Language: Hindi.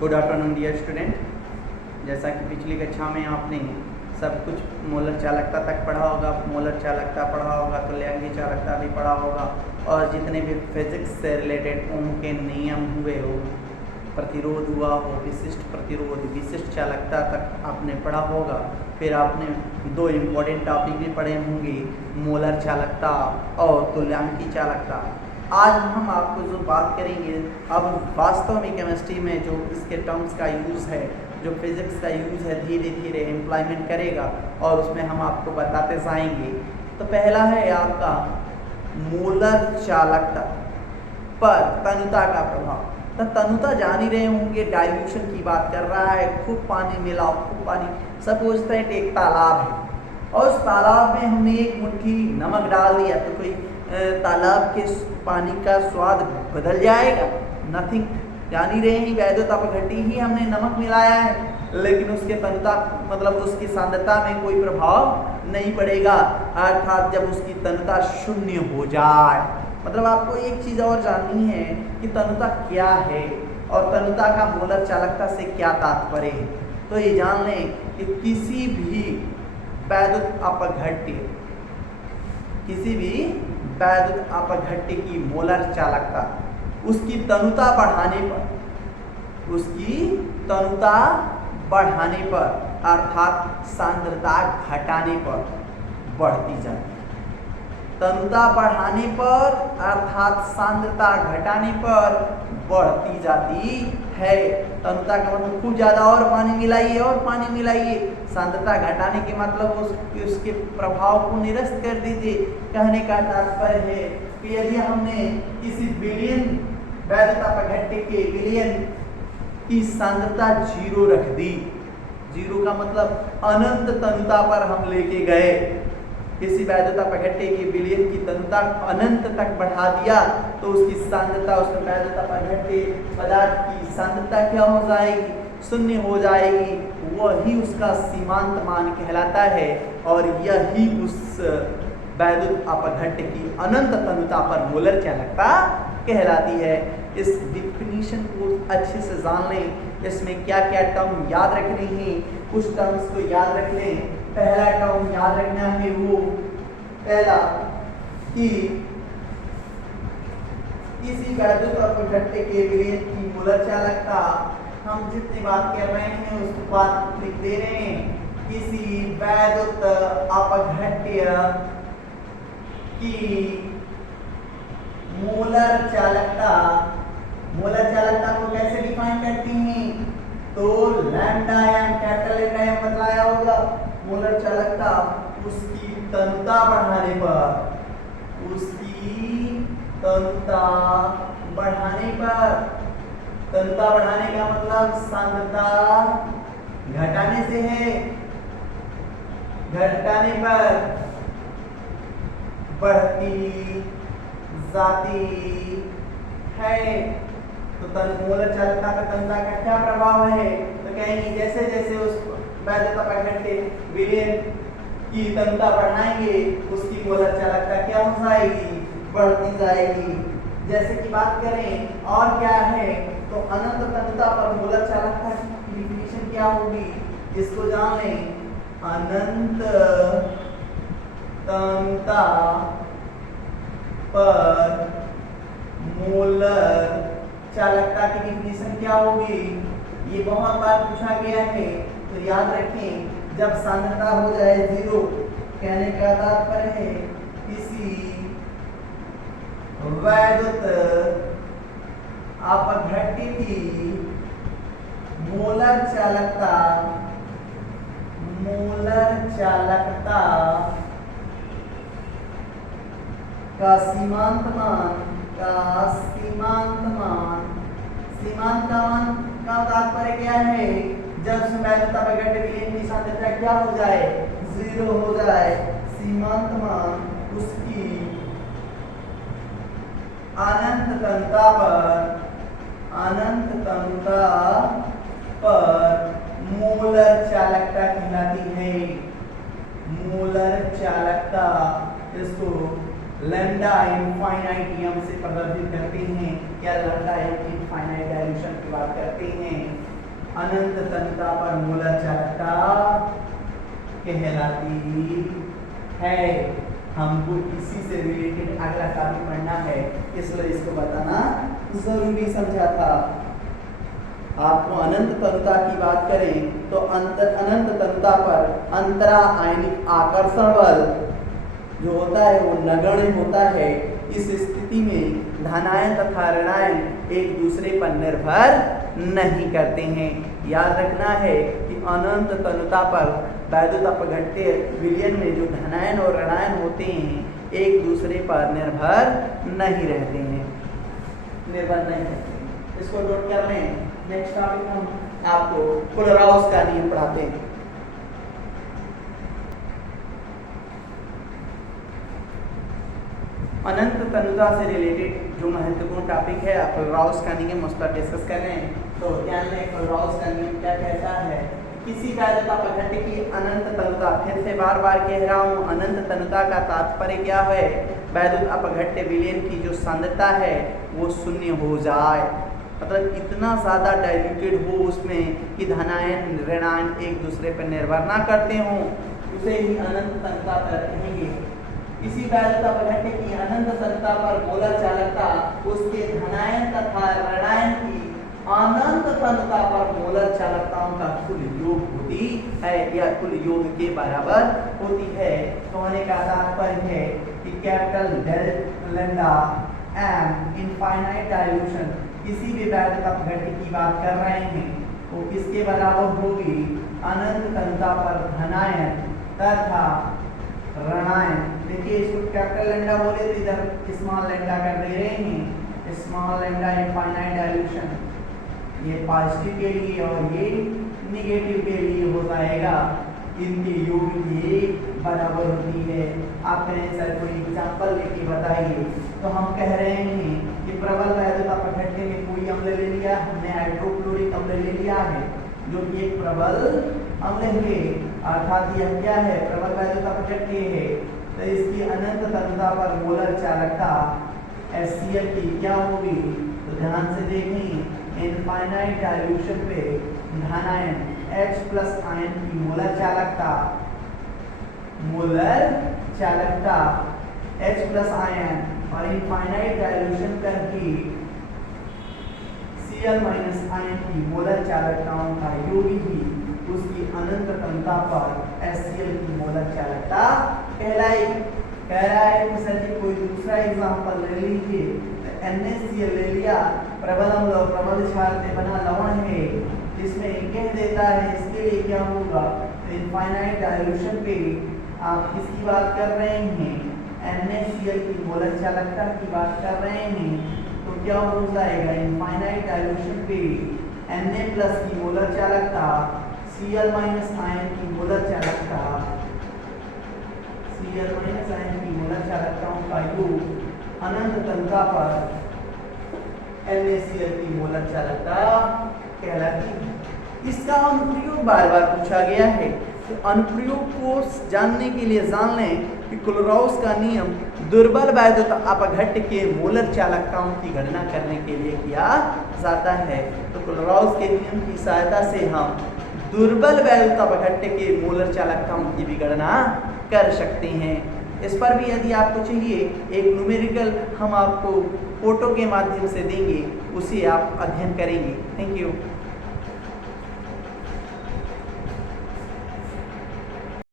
Good afternoon dear student. जैसा कि पिछली कक्षा में आपने सब कुछ मोलर चालकता तक पढ़ा होगा, मोलर चालकता पढ़ा होगा, तुल्यांकी चालकता भी पढ़ा होगा और जितने भी फिजिक्स से रिलेटेड ओम के नियम हुए हो, प्रतिरोध हुआ हो, विशिष्ट प्रतिरोध, विशिष्ट चालकता तक आपने पढ़ा होगा। फिर आपने दो इम्पोर्टेंट टॉपिक भी पढ़े होंगे, मोलर चालकता और तुल्यांकी चालकता। आज हम आपको जो बात करेंगे, अब वास्तव में केमिस्ट्री में जो इसके टर्म्स का यूज़ है, जो फिजिक्स का यूज़ है, धीरे धीरे इम्प्लायमेंट करेगा और उसमें हम आपको बताते जाएंगे। तो पहला है आपका मोलर चालकता पर तनुता का प्रभाव। तो तनुता जान ही रहे होंगे, डाइल्यूशन की बात कर रहा है, खूब पानी मिलाओ, खूब पानी। सपोज दैट एक तालाब है और उस तालाब में हमने एक मुट्ठी नमक डाल दिया, तो कोई तालाब के पानी का स्वाद बदल जाएगा? नथिंग। जान ही रहे हैं, वैद्युत अपघट्टी ही हमने नमक मिलाया है, लेकिन उसके तनुता मतलब उसकी सांद्रता में कोई प्रभाव नहीं पड़ेगा, अर्थात जब उसकी तनुता शून्य हो जाए। मतलब आपको एक चीज़ और जाननी है कि तनुता क्या है और तनुता का मोलर चालकता से क्या तात्पर्य है। तो ये जान लें कि किसी भी वैद्युत अपघट्य की मोलर चालकता उसकी तनुता बढ़ाने पर अर्थात सांद्रता घटाने पर बढ़ती जाती है। तनुता बढ़ाने पर अर्थात सांद्रता घटाने पर बढ़ती जाती है। तनुता का मतलब खूब ज़्यादा और पानी मिलाइए। सांद्रता घटाने के मतलब उसके प्रभाव को निरस्त कर दीजिए। कहने का तात्पर्य है कि यदि हमने किसी बिलियन वैद्युत अपघट्य के बिलियन की सांद्रता 0 रख दी, 0 का मतलब अनंत तनुता पर हम लेके गए, किसी वैद्युत अपघट्य के बिलियन की तनुता अनंत तक बढ़ा दिया, तो उसकी सांद्रता, उसमें वैद्युत अपघट्य पदार्थ की सांद्रता क्या हो जाएगी? शून्य हो जाएगी। वही उसका सीमांत मान कहलाता है और यही उस वैद्युत अपघट्य की अनंत तनुता पर मोलर चालकता कहलाती है। इस डिफिनीशन को अच्छे से जान लें, इसमें क्या क्या टर्म याद रखने हैं, कुछ टर्म्स को याद रख लें। पहला टर्म याद रखना है वो पहला कि किसी वैद्युत अपघट्य के विलयन की मोलर चालकता, हम जितनी बात कर रहे हैं उसको बात लिख दे रहे हैं। किसी वैद्युत अपघट्य की मोलर चालकता को कैसे डिफाइन करती हैं? तो लैम्डा एम, कैपिटल एम बतलाया होगा। मोलर चालकता उसकी तनुता बढ़ाने का मतलब सांद्रता घटाने से है, घटाने पर बढ़ती जाती है। तो मोलर चालकता पर तनुता का क्या प्रभाव है? तो कहेंगे जैसे जैसे उस वैद्युत अपघट्य विलयन की तनुता बढ़ाएंगे, उसकी मोलर चालकता क्या हो जाएगी? बढ़ती जाएगी। जैसे कि बात करें और क्या है, तो अनंत तनुता पर मोलर चालकता की डिफिनीशन क्या होगी, इसको जान लें। अनंत तनुता पर मोलर चालकता की डिफिनीशन क्या होगी? ये बहुत बार पूछा गया है, तो याद रखें। जब सांद्रता हो जाए 0, कहने का तात्पर्य है किसी वैद्युत अपघट्य की मोलर चालकता का सीमांत मान का तात्पर्य क्या है? जब वैद्युत अपघट्य विलयन की सांद्रता क्या हो जाए? 0 हो जाए। सीमांत मान उसकी अनंत तनुता पर मोलर चालकता कहलाती है। मोलर चालकता इसको लैम्डा इनफाइनाइट एम से प्रदर्शित करते हैं। क्या लैम्डा एम इनफाइनाइट डायल्यूशन की बात करते हैं। अनंत तन्यता पर मोलर चालकता कहलाती है। हमको इसी से रिलेटेड अगला टॉपिक पढ़ना है, इसलिए इसको बताना जरूरी समझा था। आपको अनंत तन्यता की बात करें तो अनंत तन्यता पर अंतरा आयनिक आकर्षण बल जो होता है वो नगण्य होता है। इस स्थिति में धनायन तथा ऋणायन एक दूसरे पर निर्भर नहीं करते हैं। याद रखना है कि अनंत तन्यता पर वैद्युत अपघट्य विलयन में जो धनायन और ऋणायन होते हैं एक दूसरे पर निर्भर नहीं रहते हैं, इसको नोट कर लें। नेक्स्ट टॉपिक हम आपको कोलोराउस का नियम पढ़ाते हैं। अनंत तन्यता से रिलेटेड जो महत्वपूर्ण टॉपिक है कोलोराउस का नियम उस पर डिस्कस कर रहे हैं। तो ध्यान लें कोलोराउस का नियम क्या कहता है। किसी वैद्युत अपघट्य की अनंत तन्यता, फिर से बार बार कह रहा हूँ, अनंत तन्यता का तात्पर्य क्या है, वैद्युत अपघट्य विलयन की जो सांद्रता है वो शून्य हो जाए, मतलब इतना ज़्यादा डाइल्यूटेड हो उसमें कि धनायन ऋणायन एक दूसरे पर निर्भर ना करते हों, उसे ही अनंत तन्यता पर कहेंगे। किसी वैद्युत अपघट्य की अनंत तन्यता पर मोलर चालकता उसके धनायन तथा ऋणायन की अनंत तन्यता पर मोलर चालकताओं का कुल योग होती है या कुल योग के बराबर होती है। तो होने का तात्पर्य है कि capital del lambda M infinite dilution किसी भी वैद्युत अपघट्य की बात कर रहे हैं तो किसके बराबर होगी, अनंत तन्यता पर धनायन तथा ऋणायन। देखिए इसको कैपिटल लैम्डा बोले तो इधर स्मॉल लैम्डा कर दे रहे हैं, स्मॉल लैम्डा इनफाइनाइट डाइल्यूशन ये पॉजिटिव के लिए और ये निगेटिव के लिए हो जाएगा, इनके योग की बराबर होती है। आप कहें सर कोई एग्जांपल लेके बताइए, तो हम कह रहे हैं कि प्रबल वैद्युत अपघट्य में कोई अम्ल ले लिया, हमने हाइड्रोक्लोरिक अम्ल ले लिया है जो कि एक प्रबल अम्ल है, अर्थात यह क्या है, प्रबल वैद्युत अपघट्य है। तो इसकी अनंत तन्यता पर मोलर चालकता HCl की क्या होगी, तो ध्यान से देखें, इनफाइनाइट डाइल्यूशन पे धनायन H+ आयन की मोलर चालकता H+ आयन और इनफाइनाइट डाइल्यूशन पर ही Cl- आयन की मोलर चालकताओं का योग ही उसकी अनंत तन्यता पर HCl की मोलर चालकता कहलाएगी। कह रहा है कि सर जी कोई दूसरा एग्जांपल ले लीजिए, तो NaCl ले लिया, प्रबल अम्ल और प्रबल क्षार से बना लवण है, इसमें कह देता है इसके लिए क्या होगा, तो इनफाइनाइट डाइल्यूशन पे आप किसकी बात कर रहे हैं, NaCl की मोलर चालकता की बात कर रहे हैं, तो क्या हो जाएगा, इनफाइनाइट डाइल्यूशन पे Na+ की मोलर चालकता Cl- आयन की मोलर चालकता Cl- आयन की मोलर चालकताओं का योग अनंत तन्यता पर NaCl की मोलर चालकता कहलाती है। इसका अनुप्रयोग बार बार पूछा गया है, तो अनुप्रयोग को जानने के लिए जान लें कि कोलोराउस का नियम दुर्बल वैद्युत अपघट्य के मोलर चालकताओं की गणना करने के लिए किया जाता है। तो कोलोराउस के नियम की सहायता से हम दुर्बल वैद्युत अपघट्य के मोलर चालकताओं की भी गणना कर सकते हैं। इस पर भी यदि आपको चाहिए एक न्यूमेरिकल हम आपको फोटो के माध्यम से देंगे, उसे आप अध्ययन करेंगे। Thank you.